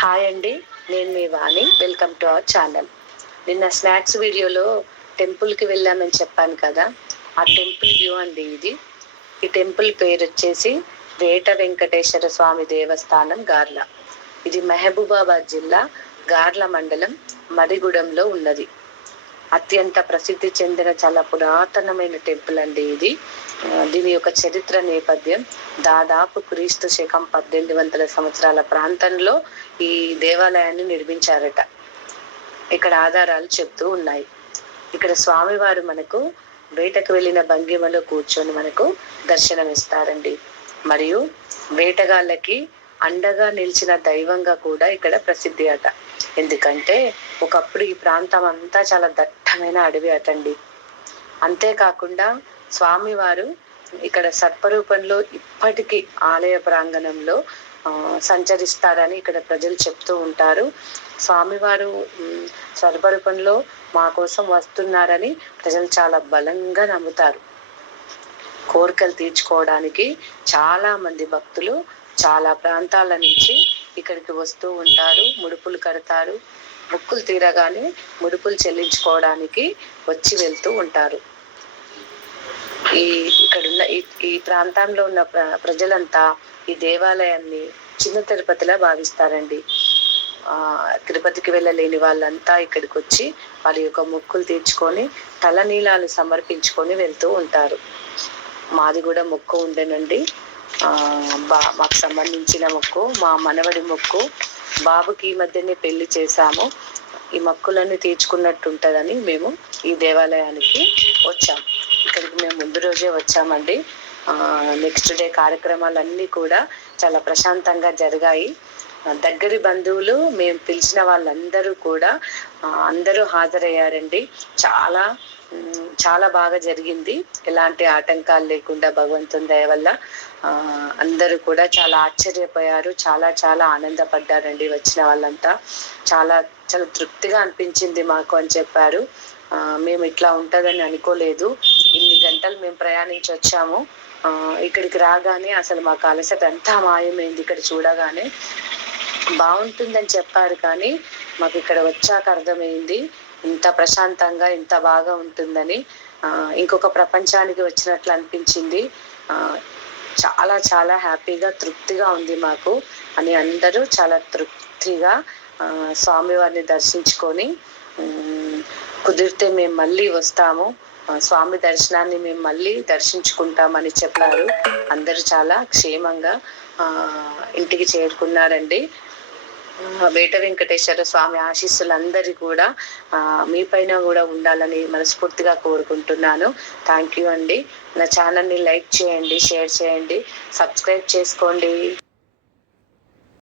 Hi అండి, నేను మీ Vani. Welcome to our channel. నిన్న స్నాక్స్ వీడియోలో టెంపుల్కి వెళ్ళామని చెప్పాను కదా, ఆ టెంపుల్ వ్యూ అండి ఇది. ఈ టెంపుల్ పేరు వచ్చేసి వేట వెంకటేశ్వర స్వామి దేవస్థానం గార్ల. ఇది మహబూబాబాద్ జిల్లా గార్ల మండలం మరిగూడెంలో ఉన్నది. అత్యంత ప్రసిద్ధి చెందిన చాలా పురాతనమైన టెంపుల్ అండి ఇది. దీని యొక్క చరిత్ర నేపథ్యం దాదాపు క్రీస్తు శకం 1800 సంవత్సరాల ప్రాంతంలో ఈ దేవాలయాన్ని నిర్మించారట. ఇక్కడ ఆధారాలు చెప్తూ ఉన్నాయి. ఇక్కడ స్వామివారు మనకు వేటకు వెళ్ళిన భంగిమలో కూర్చొని మనకు దర్శనమిస్తారండి. మరియు వేటగాళ్ళకి అండగా నిలిచిన దైవంగా కూడా ఇక్కడ ప్రసిద్ధి అట. ఎందుకంటే ఒకప్పుడు ఈ ప్రాంతం అంతా చాలా దట్టమైన అడవి అటండి. అంతేకాకుండా స్వామివారు ఇక్కడ సర్పరూపంలో ఇప్పటికీ ఆలయ ప్రాంగణంలో సంచరిస్తారని ఇక్కడ ప్రజలు చెప్తూ ఉంటారు. స్వామివారు సర్పరూపంలో మా కోసం వస్తున్నారని ప్రజలు చాలా బలంగా నమ్ముతారు. కోరికలు తీర్చుకోవడానికి చాలా మంది భక్తులు చాలా ప్రాంతాల నుంచి ఇక్కడికి వస్తూ ఉంటారు. ముడుపులు కడతారు. మొక్కులు తీరగానే ముడుపులు చెల్లించుకోవడానికి వచ్చి వెళ్తూ ఉంటారు. ఇక్కడున్న ఈ ప్రాంతంలో ఉన్న ప్రజలంతా ఈ దేవాలయాన్ని చిన్న తిరుపతిలా భావిస్తారండి. తిరుపతికి వెళ్ళలేని వాళ్ళంతా ఇక్కడికి వచ్చి వాళ్ళ యొక్క మొక్కులు తీర్చుకొని తలనీలాలు సమర్పించుకొని వెళ్తూ ఉంటారు. మాది కూడా మొక్కు ఉండేనండి. మాకు సంబంధించిన మొక్కు, మా మనవడి మొక్కు. బాబుకి ఈ మధ్యనే పెళ్లి చేశాము. ఈ మొక్కులన్నీ తీర్చుకున్నట్టు ఉంటుందని మేము ఈ దేవాలయానికి వచ్చాము. ఇక్కడికి మేము ముందు రోజే వచ్చామండి. నెక్స్ట్ డే కార్యక్రమాలన్నీ కూడా చాలా ప్రశాంతంగా జరిగాయి. దగ్గరి బంధువులు, మేము పిలిచిన వాళ్ళందరూ కూడా అందరూ హాజరయ్యారండి. చాలా బాగా జరిగింది. ఎలాంటి ఆటంకాలు లేకుండా భగవంతుని దయ వల్ల అందరూ కూడా చాలా ఆశ్చర్యపోయారు. చాలా ఆనందపడ్డారండి వచ్చిన వాళ్ళంతా. చాలా తృప్తిగా అనిపించింది మాకు అని చెప్పారు. మేము ఇట్లా ఉంటుందని అనుకోలేదు. ఇన్ని గంటలు మేము ప్రయాణించి వచ్చాము. ఇక్కడికి రాగానే అసలు మాకు అలసట అంతా మాయమైంది. ఇక్కడ చూడగానే బాగుంటుందని చెప్పారు, కానీ మాకు ఇక్కడ వచ్చాక అర్థమైంది ఇంత ప్రశాంతంగా ఇంత బాగా ఉంటుందని. ఇంకొక ప్రపంచానికి వచ్చినట్లు అనిపించింది. చాలా హ్యాపీగా తృప్తిగా ఉంది మాకు అని అందరూ చాలా తృప్తిగా స్వామివారిని దర్శించుకొని కుదిరితే మేము మళ్ళీ వస్తాము, స్వామి దర్శనాన్ని మేము మళ్ళీ దర్శించుకుంటామని చెప్పారు. అందరూ చాలా క్షేమంగా ఇంటికి చేరుకున్నారండి. వేట వెంకటేశ్వర స్వామి ఆశీస్సులందరి కూడా మీ పైన కూడా ఉండాలని మనస్ఫూర్తిగా కోరుకుంటున్నాను. థ్యాంక్ యూ అండి. నా ఛానల్ని లైక్ చేయండి, షేర్ చేయండి, సబ్స్క్రైబ్ చేసుకోండి.